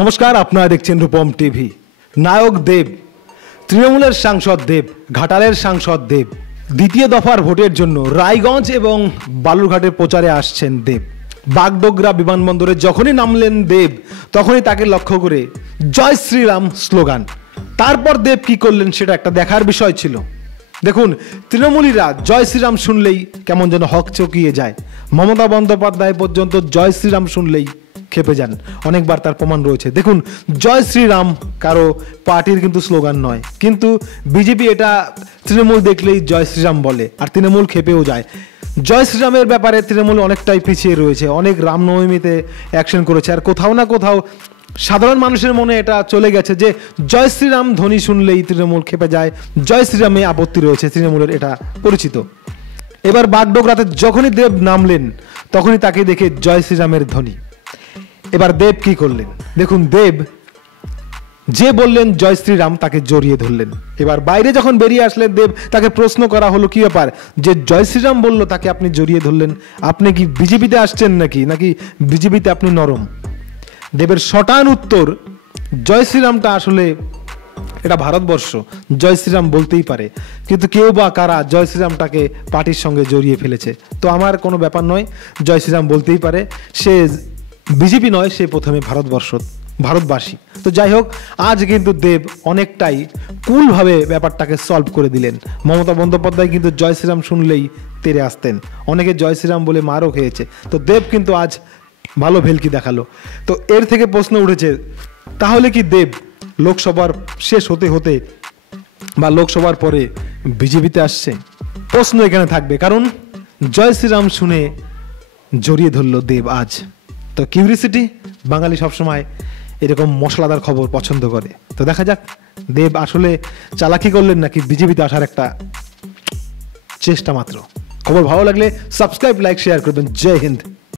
নমস্কার, আপনারা দেখছেন রূপম টিভি। নায়ক দেব, তৃণমূলের সাংসদ দেব, ঘাটালের সাংসদ দেব দ্বিতীয় দফার ভোটের জন্য রায়গঞ্জ এবং বালুরঘাটের প্রচারে আসছেন দেব। বাগডোগরা বিমানবন্দরে যখনই নামলেন দেব, তখনই তাকে লক্ষ্য করে জয় শ্রীরাম স্লোগান। তারপর দেব কি করলেন সেটা একটা দেখার বিষয় ছিল। দেখুন, তৃণমূলীরা জয় শ্রীরাম শুনলেই কেমন যেন হক চকিয়ে যায়। মমতা বন্দ্যোপাধ্যায় পর্যন্ত জয় শ্রীরাম শুনলেই খেপে যান, অনেকবার তার প্রমাণ রয়েছে। দেখুন, জয় শ্রীরাম কারো পার্টির কিন্তু স্লোগান নয়, কিন্তু বিজেপি এটা তৃণমূল দেখলেই জয় শ্রীরাম বলে, আর তৃণমূল খেপেও যায়। জয় শ্রীরামের ব্যাপারে তৃণমূল অনেকটাই পিছিয়ে রয়েছে, অনেক রামনবমীতে অ্যাকশন করেছে, আর কোথাও না কোথাও সাধারণ মানুষের মনে এটা চলে গেছে যে জয় শ্রীরাম ধ্বনি শুনলেই তৃণমূল খেপে যায়, জয় শ্রীরামে আপত্তি রয়েছে তৃণমূলের, এটা পরিচিত। এবার বাগডোগরাতে যখনই দেব নামলেন, তখনই তাকে দেখে জয় শ্রীরামের ধ্বনি। এবার দেব কি করলেন দেখুন, দেব যে বললেন জয় শ্রীরাম তাকে জড়িয়ে ধরলেন। এবার বাইরে যখন বেরিয়ে আসলেন দেব, তাকে প্রশ্ন করা হলো কি ব্যাপার, যে জয় শ্রীরাম বললো তাকে আপনি জড়িয়ে ধরলেন, আপনি কি বিজেপিতে আসছেন নাকি বিজেপিতে আপনি নরম? দেবের শটান উত্তর, জয় শ্রীরামটা আসলে এটা ভারতবর্ষ, জয় শ্রীরাম বলতেই পারে, কিন্তু কেউ বা কারা জয় শ্রীরামটাকে পার্টির সঙ্গে জড়িয়ে ফেলেছে। তো আমার কোনো ব্যাপার নয়, জয় শ্রীরাম বলতেই পারে, সে বিজেপি নয়, সে প্রথমে ভারতবাসী। তো যাই হোক, আজ কিন্তু দেব অনেকটাই কুলভাবে ব্যাপারটাকে সলভ করে দিলেন। মমতা বন্দ্যোপাধ্যায় কিন্তু জয় শ্রীরাম শুনলেই তেড়ে আসতেন, অনেকে জয় শ্রীরাম বলে মারও খেয়েছে। তো দেব কিন্তু আজ ভালো ভেলকি দেখালো। তো এর থেকে প্রশ্ন উঠেছে, তাহলে কি দেব লোকসভার শেষ হতে হতে বা লোকসভার পরে বিজেপিতে আসছে? প্রশ্ন এখানে থাকবে, কারণ জয় শ্রীরাম শুনে জড়িয়ে ধরল দেব আজ। তো কিউরিসিটি, বাঙালি সবসময় এরকম মশলাদার খবর পছন্দ করে। তো দেখা যাক দেব আসলে চালাকি করলেন নাকি বিজেপিতে আসার একটা চেষ্টা মাত্র। খবর ভালো লাগলে সাবস্ক্রাইব, লাইক, শেয়ার করবেন। জয় হিন্দ।